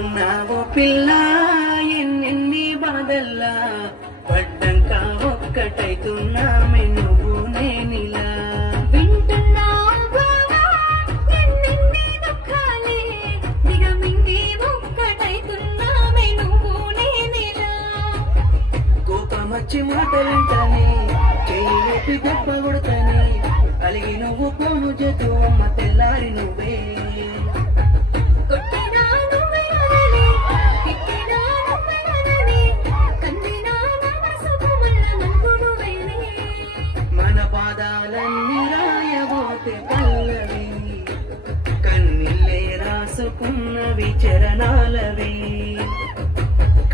వింటున్నావో పిల్ల ఎన్నెన్ని బాధల్లా పడ్డంక ఒక్కటైతున్నామే నువ్వు నేనిలా కోపమచ్చి మాటలంటానే చెయ్యి దెబ్బ కొడతానే అలిగి నువ్వు పోను చేతు అమ్మ తెల్లారి నువ్వే మన పాదాలన్నీ రాయబోతే పల్లవి కన్నీళ్ళే రాసుకున్నవి చరణాలవి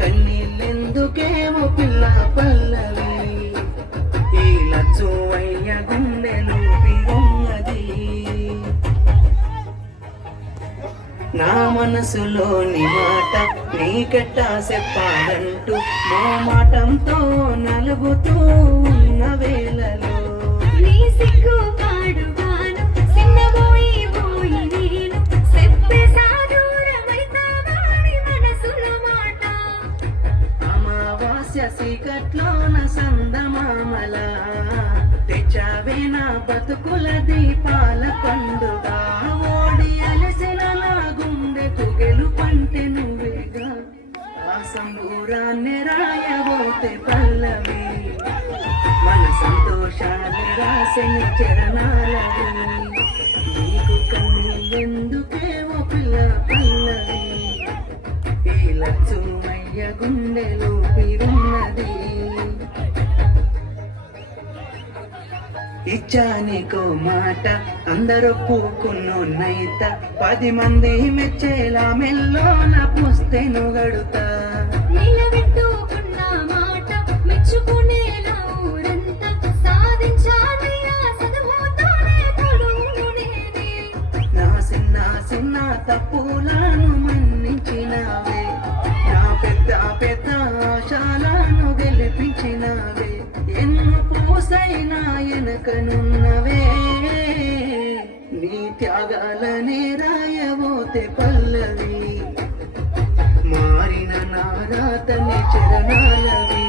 కన్నీళ్ళెందుకేమో పిల్ల పల్లవి ఈ లచ్చు అయ్య గుండెలు ఉన్నది నా మనసులోని మాట నీకెట్టా చెప్పాలంటూ మా మాటంతో నలుగుతూ ఉన్న వేళలో నీ సిగ్గు పాడుగాను సిన్నబోయి పోయి నేను చెప్పే సాదూరమైతావాని మనసులో మాట అమావాస్య సీకట్లోన సందమామల తెచ్చావే నా బతుకుల దీపాల పండుగ ఓడి అలసిన నా గుండెకు గెలుపంటే నువ్వేగా ఆ సంబూరాన్ని రాయబోతే పల్లవి మన సంతోషాలు రాసిన చరణాలవి నీకు కన్నీళ్ళెందుకేమో పిల్ల పల్లవి ఈ లచ్చుమయ్య గుండెలో పిరున్నది ఇచ్చానికో మాట అందరూ పూకున్నోన్నైత 10 మంది మెచ్చేలా మెల్లోన పుస్తెను గడుతా నిలబెట్టుకున్న మాట మెచ్చుకునేలా ఊరంతా సాధించాలయ్యా చదువుతోనే తొడుగు నేనే నా చిన్న చిన్న తప్పులను మన్నించినావే నా పెద్ద పెద్ద ఆశలను గెలిపించినావే ఎన్ను పూసైనా ఎనకనున్నవే నీ త్యాగాలనే రాయబోతే పల్లవి మారిన నారాతని చరణాలవి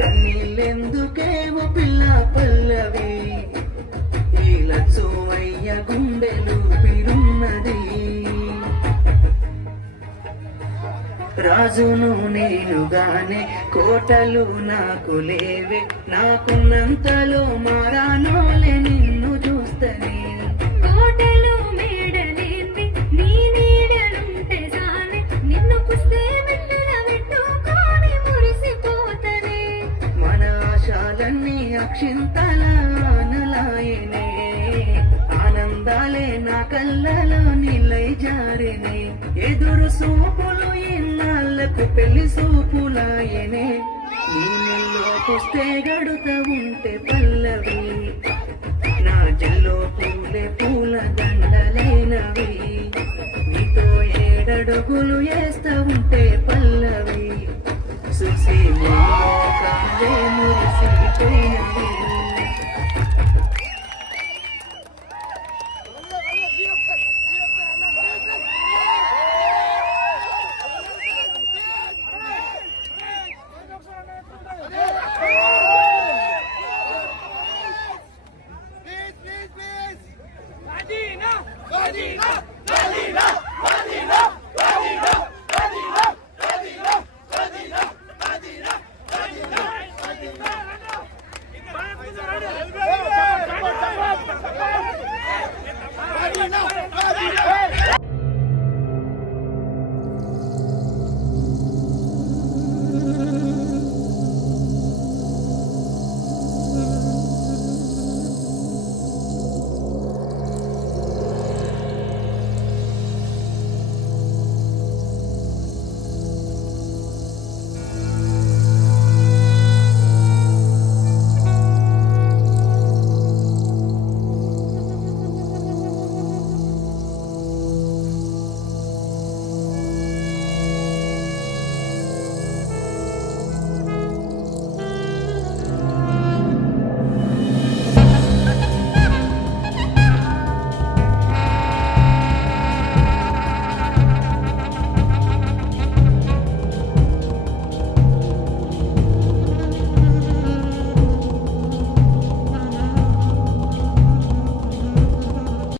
కన్నీళ్ళెందుకేమో పిల్ల పల్లవి ఈ లచ్చుమయ్య గుండెలు పిరున్నది రాజును నేనుగానే కోటలు నాకు లేవే నాకున్నంతలో మారానోలే నిన్ను చూస్తనే కోటలు మేడలేంది నీ నీడలుంటే చాలే నిన్ను పుస్తే మెట్టల పెట్టుకొని మురిసిపోతనే మన ఆశాలన్నీ అక్షింతల ఆనలాయనే ఆనందాలే నా కళ్ళలో నిలై జారినే ఎదురు సూపులు ఇన్నాళ్లకు పెళ్లి సూపులాయనే నీ నెల్లో పుస్తే గడుత ఉంటే పల్లవి నా జల్లో పూలే పూల దండలైనవి నీతో 7 అడుగులు